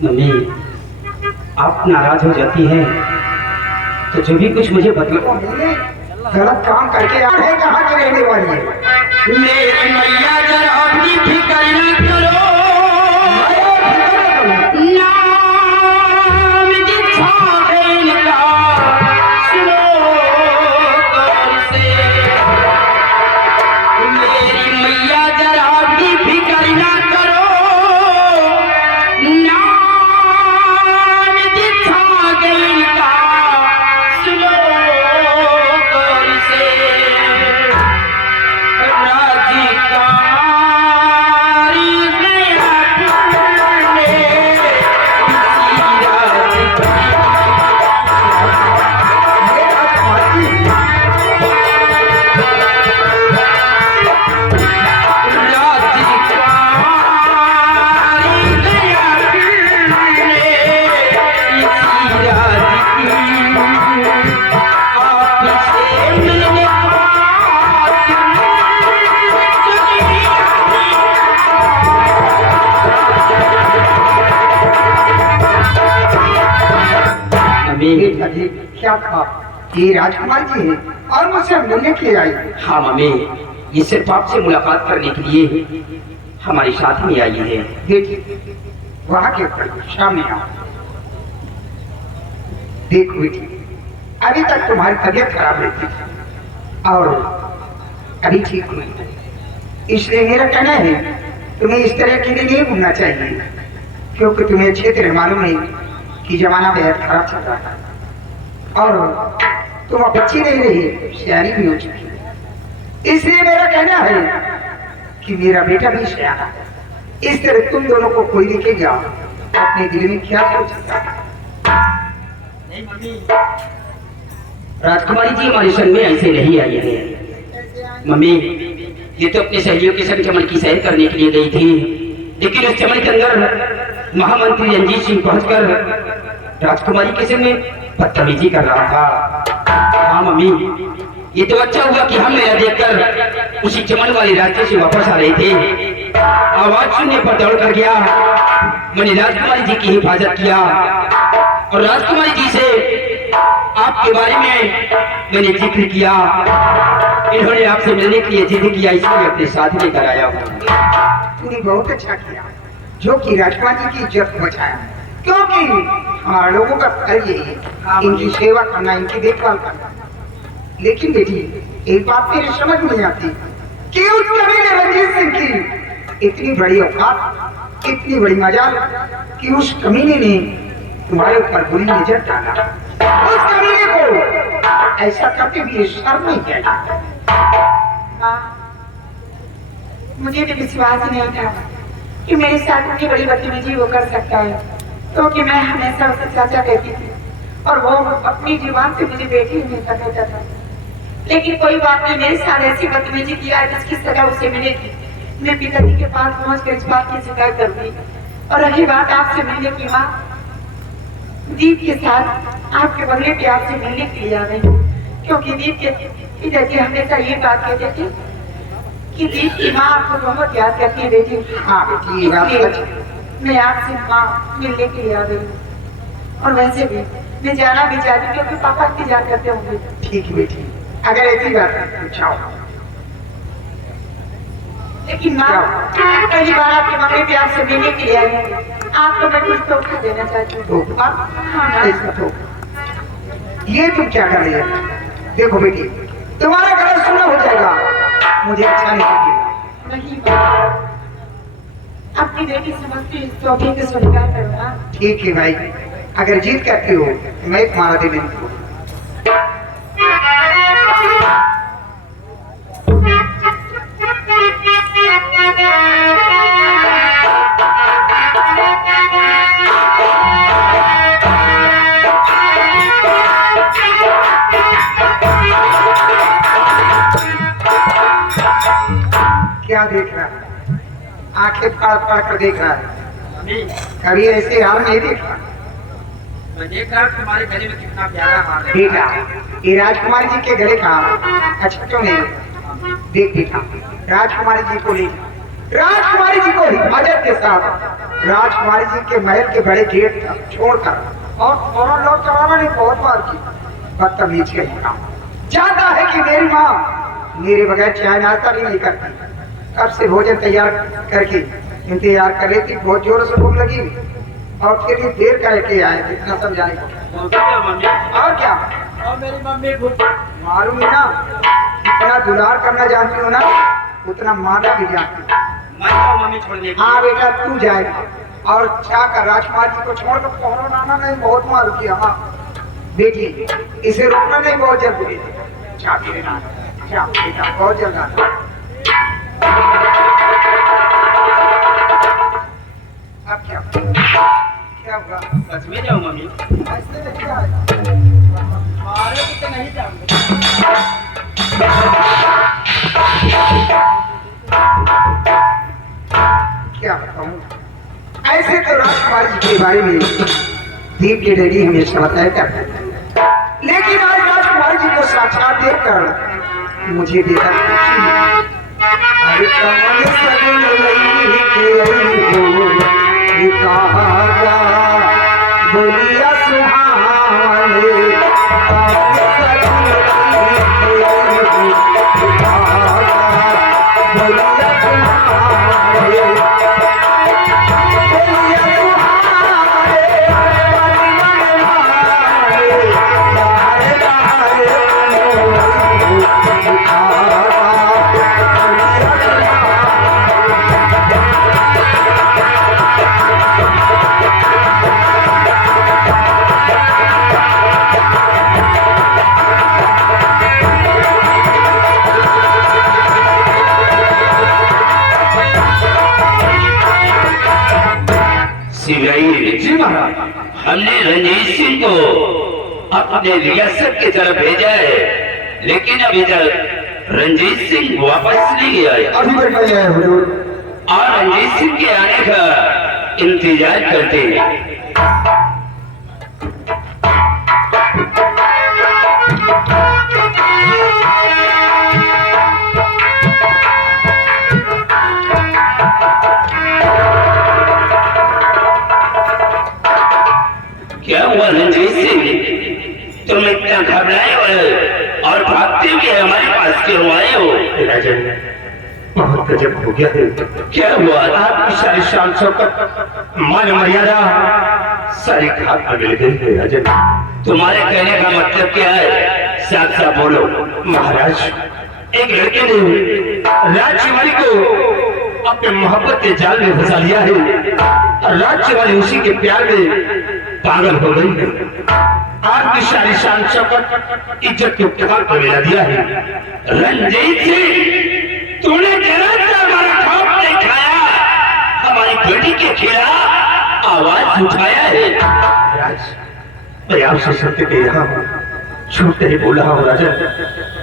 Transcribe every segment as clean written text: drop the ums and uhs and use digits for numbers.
Mummy, आप नाराज हो जाती हैं तो जो भी कुछ मुझे बतला। गलत काम करके आ रहे, कहाँ की रहने वाली है? मेरी मैया जरा अपनी फिक्र न करो, नाम दिखावे इनका सुनो गौर से। मेरी मैया जरा अपनी फिक्र न करो, नाम दिखावे इनका सुनो गौर से। क्या था? ये राजकुमार जी है और मुझसे मिलने के लिए आई। हाँ मम्मी, ये सिर्फ आपसे मुलाकात करने के लिए हमारे साथ में आई है। देखिए वहाँ के ऊपर सामने आओ। देखो बेटी, अभी तक तुम्हारी तबीयत खराब रहती थी और अभी ठीक हुई। इसलिए मेरा कहना है तुम्हें इस तरह के लिए नहीं घूमना चाहिए, क्योंकि तुम्हें अच्छी तरह मालूम है कि जमाना बेहद खराब चल रहा है और तुम अब बच्ची नहीं रही, सियानी भी हो चुकी है। इसलिए मेरा कहना है कि मेरा बेटा भी सियाना है। इस तरह तुम दोनों को कोई देखेगा अपने दिल में क्या सोचेगा? नहीं मम्मी, राजकुमारी जी हमारे संग में ऐसे नहीं आई है। मम्मी, ये तो अपने सहेलियों के संग चमन की सैर करने के लिए गई थी, लेकिन उस चमन के अंदर महामंत्री रंजीत सिंह पहुंचकर राजकुमारी के संग बदतमीजी कर रहा था। हाँ मम्मी, ये तो अच्छा हुआ कि हम यह देखकर उसी चमन वाले रास्ते से वापस आ रहे थे। आवाज सुनने पर दौड़ कर गया, मैंने राजकुमारी जी की हिफाजत किया और राजकुमारी जी से आपके बारे में मैंने जिक्र किया। इन्होंने आपसे मिलने के लिए जिद किया, इसलिए अपने साथ लेकर आया हूँ। तूने बहुत अच्छा किया जो कि राजकुमार जी की इज्जत बचाया, क्योंकि हमारे लोगों का फर्ज यही है इनकी सेवा करना, इनकी देखभाल करना। लेकिन बेटी, एक बात मेरी समझ नहीं आती कि उस कमीने रंजीत सिंह की इतनी बड़ी औकात, इतनी बड़ी मजाल कि उस कमीने ने तुम्हारे ऊपर बुरी नजर डाला। उस कमीने को ऐसा करते भी शर्म नहीं किया। मुझे तो विश्वास ही नहीं था कि मेरे साथ इतनी बड़ी बदतमीजी वो कर सकता है, क्योंकि मैं हमेशा उसे चाचा कहती थी और वो अपनी जुबान से मुझे बेटी नहीं कहता था। लेकिन कोई बात नहीं, मेरे साथ ऐसी बदतमीजी किया जिसकी सजा उसे मिलेगी। मैं पिताजी के पास पहुंचकर इस बात की शिकायत करूंगी। और रही बात आपसे मिलने की, माँ दीप के साथ आपके बंगले पे आपसे मिलने के लिए आ गई, क्योंकि दीप के पिताजी हमेशा ये बात कहते थे कि दीप की माँ आपको बहुत याद करती है बेटी। हाँ बेटी, ये बात सच है। मैं आपसे माँ मिलने के लिए आ गई, और वैसे भी मैं जाना भी चाहती हूँ क्योंकि पापा इंतजार करते होंगे। ठीक है बेटी, अगर ऐसी बात है जाओ। लेकिन माँ, पहली बार आपके बंगले पे आपसे मिलने के लिए आई हूँ, आपको मैं कुछ तोहफा देना चाहती हूँ। ये तुम क्या कर रही है? देखो बेटी, तुम्हारा गला सुना हो जाएगा, मुझे अच्छा नहीं लगेगा। नहीं, अपनी बेटी समझती इस तोहफे को स्वीकार करो ना। ठीक है भाई, अगर जीत करती हो मैं तुम्हारा दे देंगे। क्या देख रहा है? आंखें फाड़ फाड़ कर देख रहा है। कभी ऐसे हार नहीं देखा। मैं देख रहा हूं तुम्हारे गले में कितना प्यारा हार है। बेटा, ये राजकुमारी जी के गले का अच्छा क्यों नहीं? देख बेटा, राजकुमारी जी को ले राजकुमारी जी को हिफाजत के साथ राजकुमारी जी के महल के बड़े गेट छोड़कर और फौरन लौट कर आना नहीं, बहुत बार की बदतमीज कहीं का जानता है कि मेरी माँ मेरे बगैर चाय नाश्ता भी नहीं करती। कब से भोजन तैयार करके इंतजार कर रही थी, बहुत जोर से भूख लगी और फिर भी देर करके आए, इतना समझाने को। और क्या और मेरी मम्मी मालूम है ना, इतना दुलार करना जानती हो ना, उतना माना भी जानती हो। मम्मी छोड़ने हाँ बेटा तू जाएगा और क्या कर राजकुमार जी को छोड़कर फौरन आना नहीं, बहुत मारू किया। हाँ बेटी इसे रोकना नहीं, बहुत जल्द बेटा बहुत जल्द आना। अब क्या हुआ? सच में जाऊँ मम्मी? ऐसे नहीं जाएगा, मारे तो नहीं जाऊँगा। क्या बताऊं? ऐसे तो राजकुमारी जी के बारे में दीप के डैडी हमेशा बताया करते थे, लेकिन आज राजकुमारी जी को साक्षात देखकर मुझे बेहद खुशी हुई। अरे कमल सगुन लई हो कहागा बोलिया सुहावने, कमल सगुन लई हो कहागा बोलिया सुहावने। जी महाराज, हमने रंजीत सिंह को अपने रियासत की तरफ भेजा है, लेकिन अभी तक रंजीत सिंह वापस नहीं आया। अभी तक नहीं आया हुजूर। और रंजीत सिंह के आने का इंतजार करते हैं। क्या हुआ रंजीत सिंह, तुम इतना घबराए हो और भागते हुए हमारे पास क्यों आए हो? राजन बहुत गजब हो गया है। क्या हुआ? आपकी सारी शान शौकत मान मर्यादा सारी खाक में मिल गई है राजन। तुम्हारे कहने का मतलब क्या है? साफ साफ बोलो। महाराज एक लड़के ने राज्यवाली को अपने मोहब्बत के जाल में फंसा लिया है और राज्यवाली उसी के प्यार में पागल हो गई है। आपकी सारी शान शौकत इज्जत को खाक में मिला दिया है। रंजीत सिंह, तूने जरा सा हमारा खौफ नहीं खाया, हमारी बेटी के खिलाफ आवाज उठाया है। महाराज मैं आपसे सत्य कह रहा हूँ, झूठ नहीं बोल रहा हूँ राजन।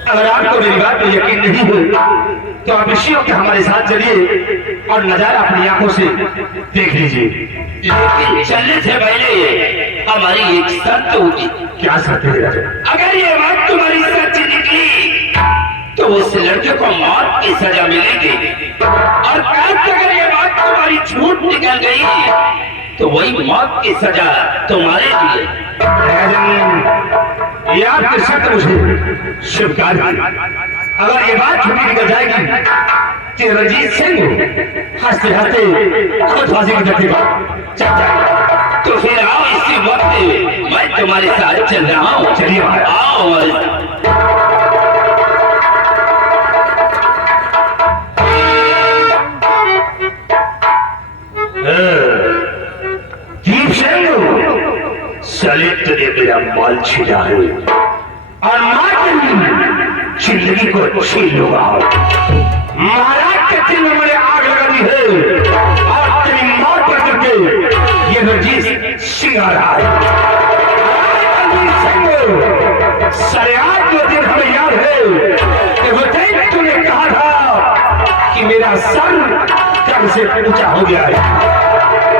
अगर आपको मेरी बात पर यकीन नहीं हो तो आप इसी वक्त हमारे साथ चलिए और नजारा अपनी आंखों से देख लीजिए। लेकिन चलने से पहले हमारी एक शर्त होगी। क्या शर्त है राजन? अगर ये बात तुम्हारी सच्ची निकली तो उस लड़के को मौत की सजा मिलेगी, और अगर ये बात तुम्हारी झूठ निकल गई तो वही मौत की सजा तुम्हारे लिए। राजन ये आपके शर्त मुझे स्वीकार है। अगर ये बात झूठी निकल जाएगी कि रंजीत सिंह हंसते हंसते खुद फांसी की धरती पर चढ़ जाएगा। तो फिर आओ इसी वक्त मैं तुम्हारे साथ चल रहा हूँ। चलिए आओ हमारे साथ। दीप सिंह सलित ने मेरा माल छीना है और मां जिंदगी को छीन लूंगा। महाराज के दिल में मैंने आग लगा दी है और तेरी मौत पर करके ये रंजीत सिंह आ रहा है। सारे आज जो दिन हमें याद है कि वो दिन तूने कहा था कि मेरा सर कब से ऊंचा हो गया है।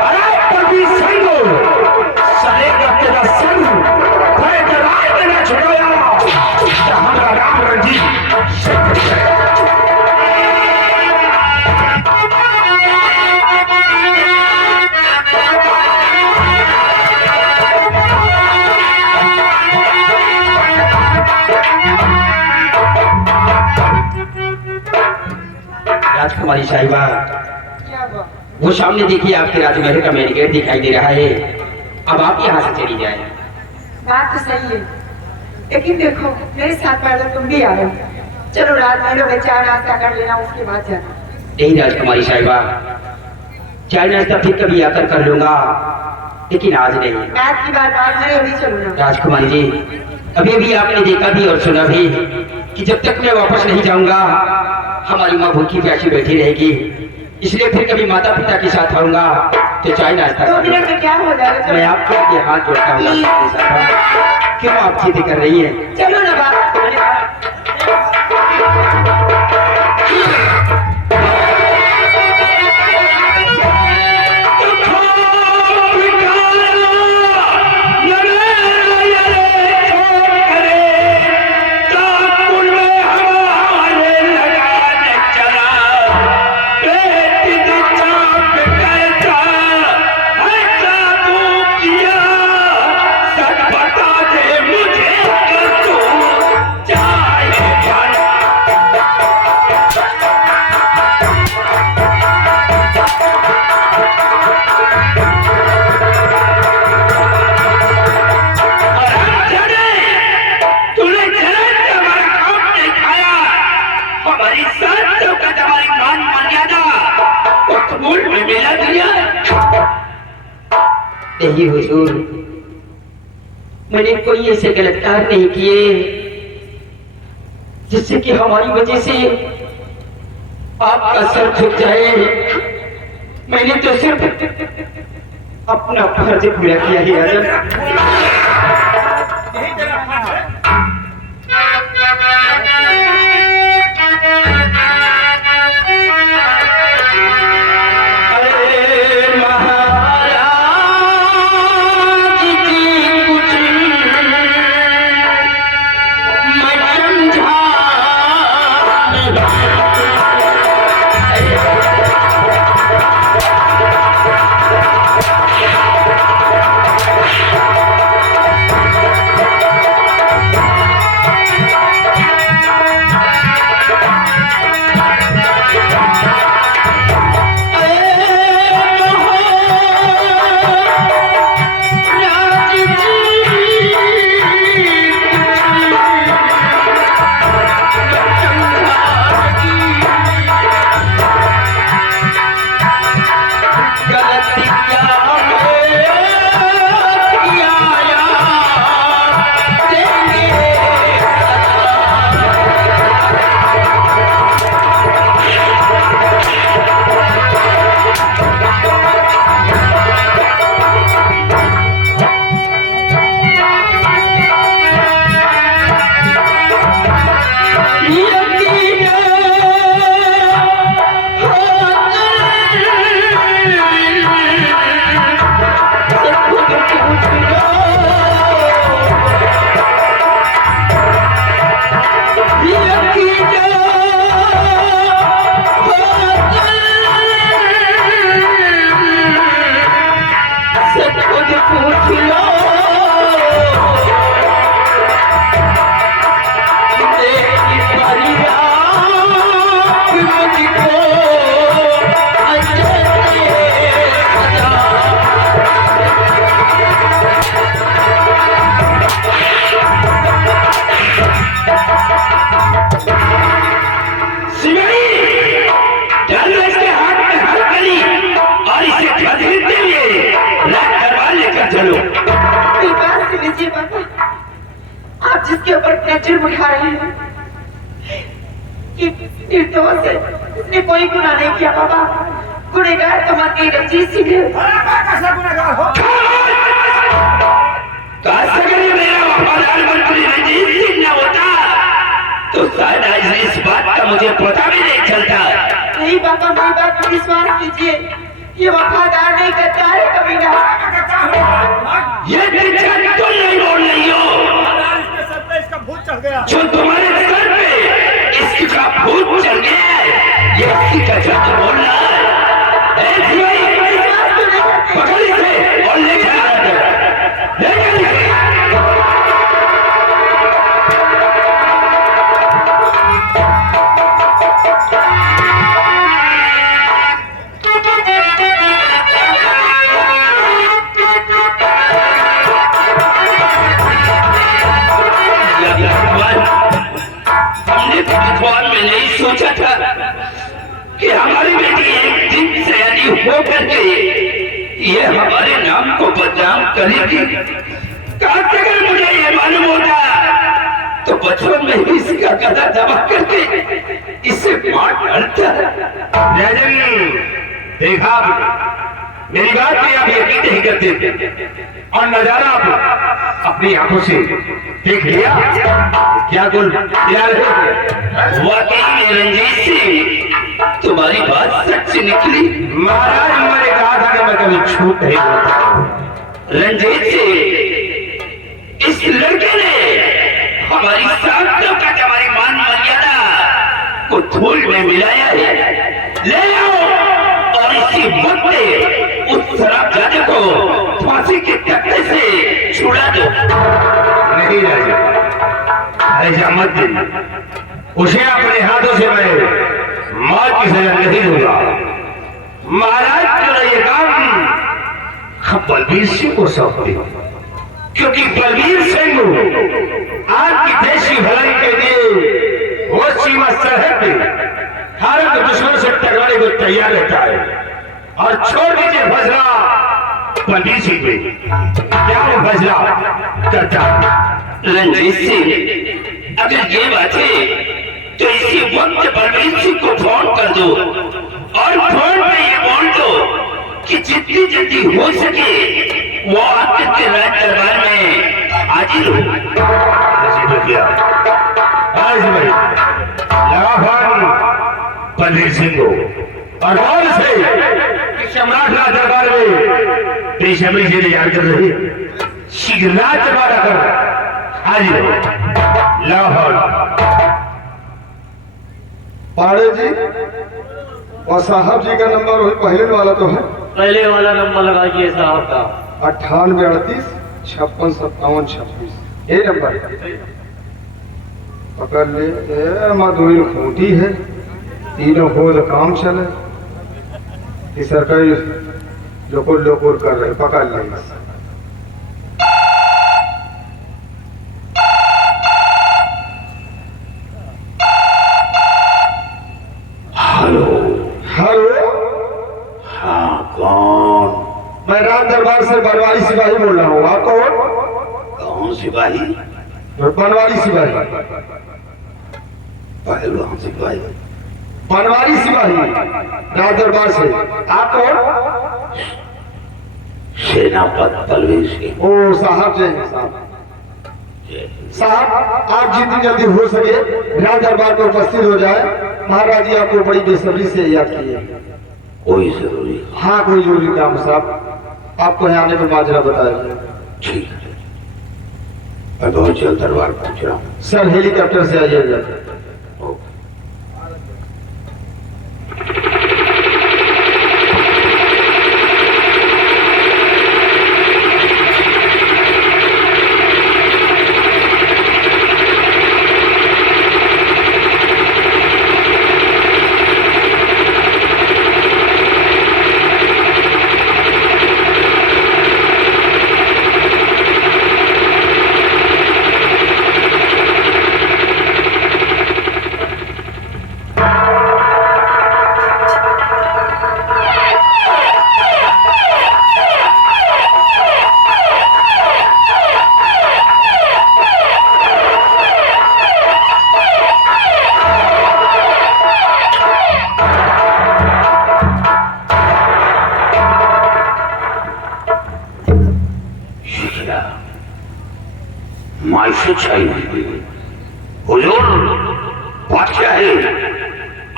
अरे कभी संगो सारे का तेरा संग मैं दराज में न छुड़ाया हमारा राम रंजीत सिंह है। राजकुमारी साहिबा, क्या हुआ? वो सामने देखिए आपके राजमहल का मेन गेट दिखाई दे रहा है। अब आप यहाँ से चली जाए। बात तो सही है, लेकिन देखो मेरे साथ पहले तुम भी आ रहे हो। चलो राजमहल में चाय नाश्ता कर लेना, उसके बाद जाना। नहीं राजकुमारी साहिबा, चाय नाश्ता फिर कभी आकर कर लूंगा, लेकिन आज नहीं। मैं आपकी बात में अभी चलूँ ना। राजकुमारी जी, अभी भी आपने देखा भी और सुना भी कि जब तक मैं वापस नहीं जाऊंगा हमारी माँ भूखी प्यासी बैठी रहेगी। इसलिए फिर कभी माता पिता के साथ आऊंगा तो चाय नाश्ता 2 मिनट में क्या हो जाएगा? मैं आपके आगे हाथ जोड़ता हूँ राजकुमारी साहिबा। क्यों आप जिद कर रही हैं? चलो ना बात। नहीं हुजूर, मैंने कोई ऐसे गलत कार्य नहीं किए जिससे कि हमारी वजह से आपका सर झुक जाए। मैंने तो सिर्फ अपना फर्ज पूरा किया है हजरत। आप जिसके ऊपर इतना जुर्म उठा रहे हैं कि निर्दोष है, उसने कोई गुनाह नहीं किया बाबा। गुनहगार तो मत रंजीत सिंह है। कैसा गुनहगार हो? मेरा वफादार मंत्री रंजीत सिंह न होता तो शायद आज इस बात का मुझे पता भी नहीं चलता। नहीं बाबा, मेरी बात पर विश्वास कीजिए, ये वफादार नहीं करता है कभी ना। ये तुम नहीं बोल रही हो, इसका भूत चढ़ गया। जो तुम्हारे सर पे इसका भूत चढ़ गया है, ये इसी का झूठ बोल रहा है। पकड़ इसे और ले जा। बेटी हो करके ये हमारे नाम को बदनाम करेगी। काश अगर मुझे ये मालूम होता तो बचपन में ही इसका गला दबा करके इसे मार डालता। राजन, देखा आपने, मेरी बात पे आप यकीन नहीं करते और नजारा आप अपनी आंखों से देख लिया। क्या कुल क्या रहे? वाकई में रंजीत सिंह तुम्हारी बात सच निकली। महाराज, मैंने कहा था कि मैं कभी झूठ नहीं बोलता। रंजीत सिंह, इस लड़के ने हमारी शांतों का हमारी मान मर्यादा को धूल में मिलाया है। ले आओ और इसी वक्त उस शराबजादे को फांसी के तख्ते से छुड़ा दो। नहीं राजा, ऐसा मत देना। उसे अपने हाथों से मैं मौत की सजा नहीं दूंगा। महाराज, तेरा ये काम बलबीर सिंह को सौंप दो, क्योंकि बलबीर सिंह आपकी देश की भलाई के लिए वो सीमा सरहद पे हर दुश्मन से टकराने को तैयार रहता है। और छोड़ दीजिए फैसला बलबीर सिंह पे, क्या वो फैसला करता। रंजीत सिंह, अगर ये बात है तो इसी वक्त बलबीर सिंह को फोन कर दो और फोन पे ये बोल दो कि जितनी जल्दी हो सके वो आपके राज दरबार में हाजिर हो। आज भाई लगा फोन बलबीर सिंह को और कौन से कि सम्राट राज दरबार में बेशर्मी से तैयार कर रही है। शीघ्र राज दरबार आकर हाजिर हो। लाहौर पाड़े जी और साहब जी का नंबर वही पहले वाला तो है। पहले वाला नंबर लगाइए साहब का। 98 38 56 57 26 ये नंबर पकड़ ले। मधुर खूंटी है, तीनों हो तो काम चले। ये सरकारी लोकुर लोकुर कर रहे, पकड़ ले। हेलो। हेलो, हाँ, कौन? मैं राज दरबार से बनवारी सिपाही बोल रहा हूँ। आप कौन? कौन सिपाही? बनवारी सिपाही। पहलवान सिपाही। बनवारी सिपाही राज दरबार से। आप कौन? सेनापति बलबीर सिंह। ओ साहब जय हिंद साहब। साहब, आप जितनी जल्दी हो सके राज दरबार में उपस्थित हो जाए। महाराज जी आपको बड़ी बेसब्री से याद किए। कोई जरूरी? हाँ, कोई जरूरी काम साहब। आपको यहाँ आने में माजरा बताया। ठीक है, मैं बहुत जल्द दरबार पहुंच रहा हूँ। सर हेलीकॉप्टर से आइएगा। सच्चाई हुजूर, बात क्या है?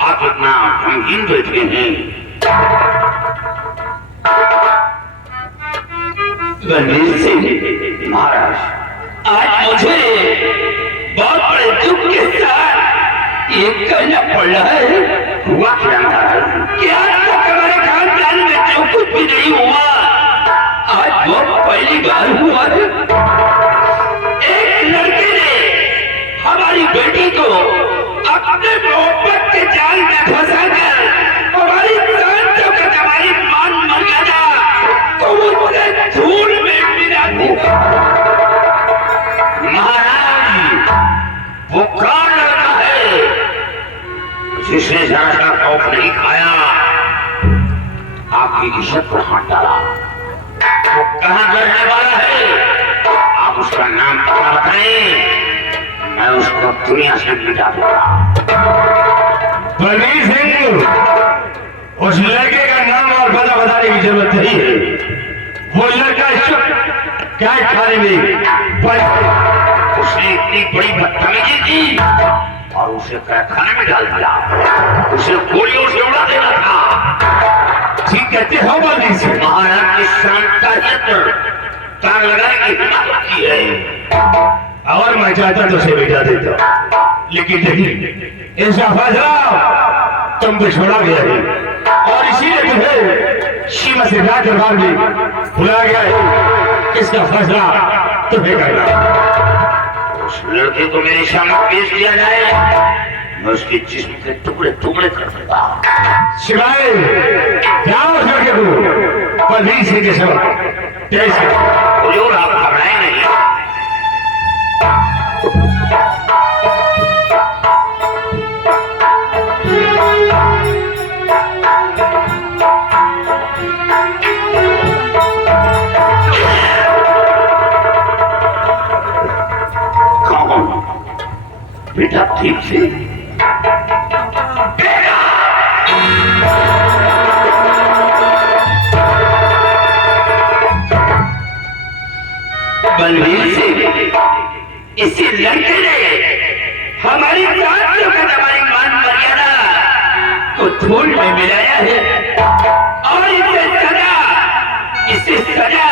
आप इतना गमगीन बैठे हैं। बलबीर सिंह महाराज, आज मुझे बहुत बड़े दुख के साथ ये कहना पड़ रहा है। हुआ क्या महाराज? क्या हमारे खानदान में जो कुछ भी नहीं हुआ आज वो पहली बार हुआ है। एक लड़के ने हमारी बेटी को अपने मोहब्बत के जाल में फंसाकर हमारी शांतों का हमारी मान मर्यादा को उसने धूल में मिला दिया। महाराज, वो कौन लड़का है जिसने जरा सा खौफ नहीं खाया? आपकी इज्जत पर हाथ डाला। वो कहाँ रहने वाला है, आप उसका नाम पता बताएं, मैं उसको दुनिया से मिटा दूंगा। बलवीर सिंह, उस लड़के का नाम और पता बताने की जरूरत नहीं है। वो लड़का इस वक्त क्या खाने में उसने इतनी बड़ी बदतमीजी की और उसे कारखाने में डाल दिया। उसे गोलियों से उड़ा देना था। ठीक कहते हो बलवीर सिंह? महाराज की शांत पर तार लगाने की हिम्मत की है और मैं चाहता तो उसे मिटा देता, लेकिन नहीं, ऐसा फैसला तुम पे छोड़ा गया है और इसीलिए तुम्हें सीमा से राज दरबार में बुलाया गया है। इसका फैसला तुम्हें करना। उस लड़के को मेरे सामने पेश किया जाए, मैं उसके जिस्म के टुकड़े टुकड़े कर दूंगा। सिवाय जाओ उस लड़के को बलवीर सिंह के सिवा कैसे हुजूर, आप घबराए नहीं। बेटा ठीक से बलवीर सिंह, इसी लड़के ने हमारी हमारी मान मर्यादा को धूल में मिलाया है और इसे सजा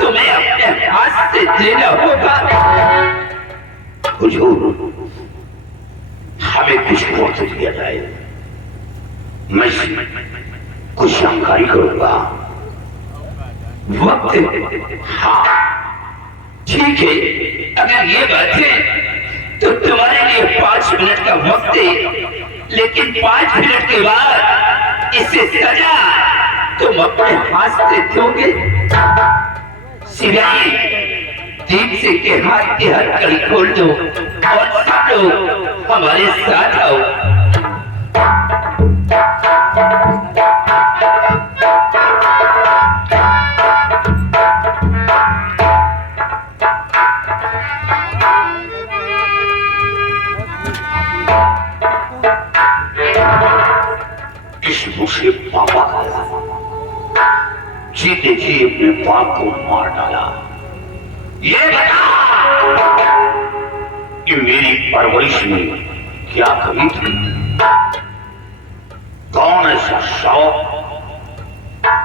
तुम्हें अपने हाथ से देना होगा। हुजूर, हमें कुछ वक्त दिया जाए, मैं कुछ जानकारी करूंगा। वक्त? हाँ ठीक है, अगर ये बात है तो तुम्हारे लिए 5 मिनट का वक्त है, लेकिन 5 मिनट के बाद इसे सजा तुम अपने हाथ से दोगे। सिवाय दीप सिंह के हाथ की हर कड़ी खोल दो और सब लोग हमारे साथ आओ। इस मुझे पापा का जीते जी अपने बाप को मार डाला। ये बता कि मेरी परवरिश में क्या कमी थी? कौन ऐसा शौक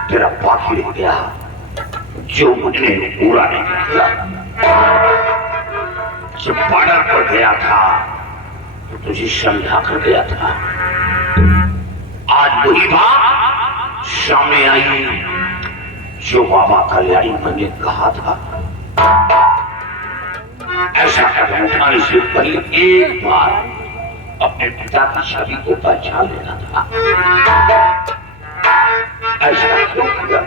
तेरा बाकी रह गया जो मुझे पूरा नहीं किया? जब बॉर्डर पर गया था तो तुझे समझा कर गया था। आज वही बात सामने आई जो बाबा कल्याणी ने कहा था। ऐसा कदम उठाने से पहले एक बार अपने पिता की छवि को पहचान लेना था। ऐसा क्यों किया?